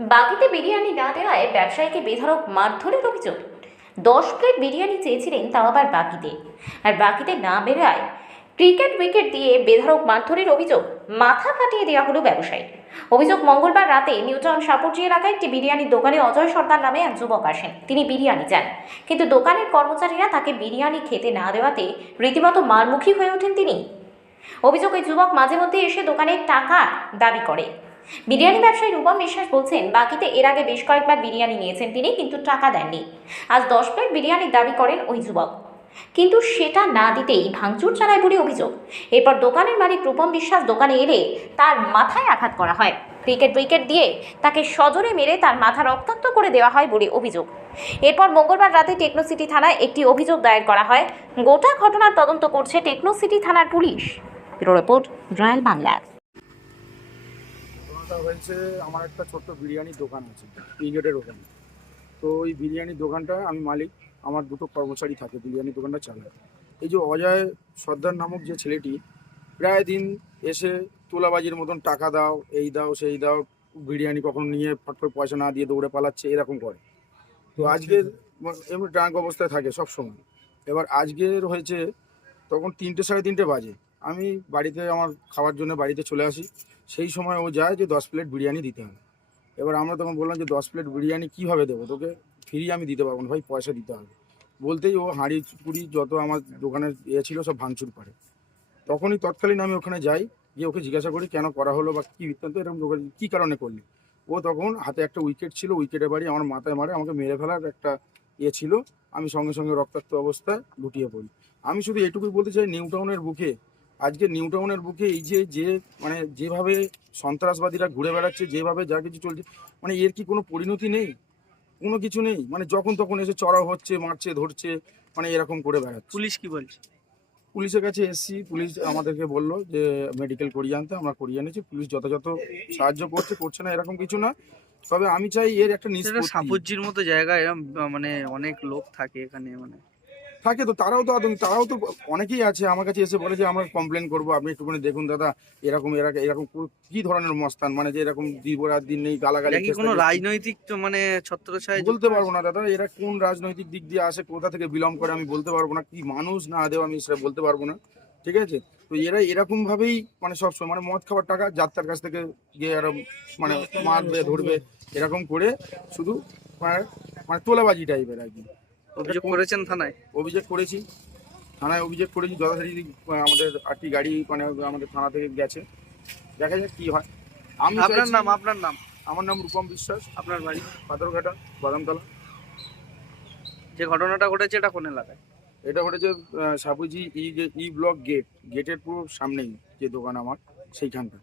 বাকিতে বিরিয়ানি না দেওয়ায় ব্যবসায়ীকে বেধড়ক মারধরের অভিযোগ। দশ প্লেট বিরিয়ানি চেয়েছিলেন তাও আবার বাকিতে। আর বাকিতে না বেরোয় ক্রিকেট উইকেট দিয়ে বেধড়ক মারধরের অভিযোগ মাথা কাটিয়ে দেওয়া হলো ব্যবসায়ী। অভিযোগ মঙ্গলবার রাতে নিউটাউন সাপুরজি এলাকায় একটি বিরিয়ানির দোকানে অজয় সর্দার নামে এক যুবক আসেন। তিনি বিরিয়ানি চান। কিন্তু দোকানের কর্মচারীরা তাকে বিরিয়ানি খেতে না দেওয়াতে রীতিমতো মারমুখী হয়ে ওঠেন তিনি। অভিযোগ ওই যুবক মাঝে মধ্যে এসে দোকানে টাকা দাবি করে। বিরিয়ানি ব্যবসায়ী রূপম বিশ্বাস বলছেন, বাকিতে এর আগে বেশ কয়েকবার বিরিয়ানি নিয়েছেন তিনি, কিন্তু টাকা দেননি। আজ দশ প্লেট বিরিয়ানির দাবি করেন ওই যুবক। কিন্তু সেটা না দিতেই ভাঙচুর চালায় বলে অভিযোগ। এরপর দোকানের মালিক রূপম বিশ্বাস দোকানে এলে তার মাথায় আঘাত করা হয়। ক্রিকেট উইকেট দিয়ে তাকে সজোরে মেরে তার মাথা রক্তাক্ত করে দেওয়া হয় বলে অভিযোগ। এরপর মঙ্গলবার রাতে টেকনোসিটি থানায় একটি অভিযোগ দায়ের করা হয়। গোটা ঘটনার তদন্ত করছে টেকনোসিটি থানার পুলিশ। Report, royal Bangla. ঘটনাটা হয়েছে, আমার একটা ছোট্ট বিরিয়ানির দোকান আছে ক্রিকেটের ওখানে। তো ওই বিরিয়ানির দোকানটা আমি মালিক, আমার দুটো কর্মচারী থাকে, বিরিয়ানির দোকানটা চালায়। এই যে অজয় সর্দার নামক যে ছেলেটি, প্রায় দিন এসে তোলাবাজির মতন টাকা দাও, এই দাও, সেই দাও, বিরিয়ানি কখনো নিয়ে ফট করে পয়সা না দিয়ে দৌড়ে পালাচ্ছে, এরকম করে। তো আজকের এমনি ড্রাঙ্ক অবস্থায় থাকে সব সময়। এবার আজকের হয়েছে, তখন তিনটে সাড়ে তিনটে বাজে। আমি বাড়িতে, আমার খাওয়ার জন্য বাড়িতে চলে আসি। সেই সময় ও যায় যে দশ প্লেট বিরিয়ানি দিতে হবে। এবার আমরা তখন বললাম যে দশ প্লেট বিরিয়ানি কীভাবে দেবো? তোকে ফ্রি আমি দিতে পারব না, ভাই পয়সা দিতে হবে। বলতেই ও হাঁড়ি পুরি যত আমার দোকানের ইয়ে ছিল সব ভাঙচুর করে। তখনই তৎকালীন আমি ওখানে যাই, গিয়ে ওকে জিজ্ঞাসা করি, কেন করা হলো বা কী বৃত্তান্ত? এরকম কী কারণে করলি? ও তখন হাতে একটা উইকেট ছিল উইকেটের বাড়ি আমার মাথায় মারে আমাকে মেরে ফেলার একটা ইয়ে ছিল। আমি সঙ্গে সঙ্গে রক্তাক্ত অবস্থায় লুটিয়ে পড়ি। আমি শুধু এটুকুই বলতে চাই নিউ টাউনের বুকে আজকে নিউ টাউনের বুকে এই যে যে মানে যেভাবে সন্ত্রাসবাদীরা ঘুরে বেড়াচ্ছে যেভাবে যা কিছু চলছে মানে এর কি কোনো পরিণতি নেই? কোনো কিছু নেই? মানে যখন তখন এসে চড়াও হচ্ছে মারছে ধরছে মানে এরকম করে বেড়াচ্ছে। পুলিশ কি বলছে? পুলিশের কাছে এসছি পুলিশ আমাদেরকে বলল যে মেডিকেল করিয়ে আনতে আমরা করিয়ে এনেছি পুলিশ যথাযথ সাহায্য করছে করছে না এরকম কিছু না। তবে আমি চাই এর একটা নিষ্পত্তি। সাপুজ্জির মতো জায়গা এরকম মানে অনেক লোক থাকে এখানে মানে থাকে তো তারাও তো আদৌ তারাও তো অনেকেই আছে আমার কাছে এসে বলে যে আমরা কমপ্লেন করব আপনি একটুখানি দেখুন দাদা এরকম এরকম এরকম কো- ধরনের মস্তান? মানে যে এরকম দিব রাত দিন নেই গালাগালি কোনো রাজনৈতিক তো মানে ছত্রছায় বলতে পারব না দাদা এরা কোন রাজনৈতিক দিক দিয়ে আসে কোথা থেকে বিলম্ব করে আমি বলতে পারব না কি মানুষ না দেও আমি সেটা বলতে পারব না ঠিক আছে? তো এরা এরকম ভাবেই মানে সবসময় মানে মদ খাবার টাকা যাত্রার কাছ থেকে গিয়ে এরকম মানে মারবে ধরবে এরকম করে শুধু মানে মানে তোলাবাজি টাইপের আর কি। অভিযোগ করেছেন থানায়? অভিযোগ করেছি। থানায় অভিযোগ করেছি আহ, আমাদের আটটি গাড়ি মানে আমাদের থানা থেকে গেছে। দেখা যাক কি হয়। আমি আপনার নাম আপনার নাম? আমার নাম রূপম বিশ্বাস। আপনার বাড়ি? পাথরঘাটা বাদামতলা। যে ঘটনাটা ঘটেছে এটা কোন এলাকায়? এটা ঘটেছে সাপুজি ই ই ব্লক গেট। গেটের পুরো সামনেই যে দোকান আমার সেইখানটা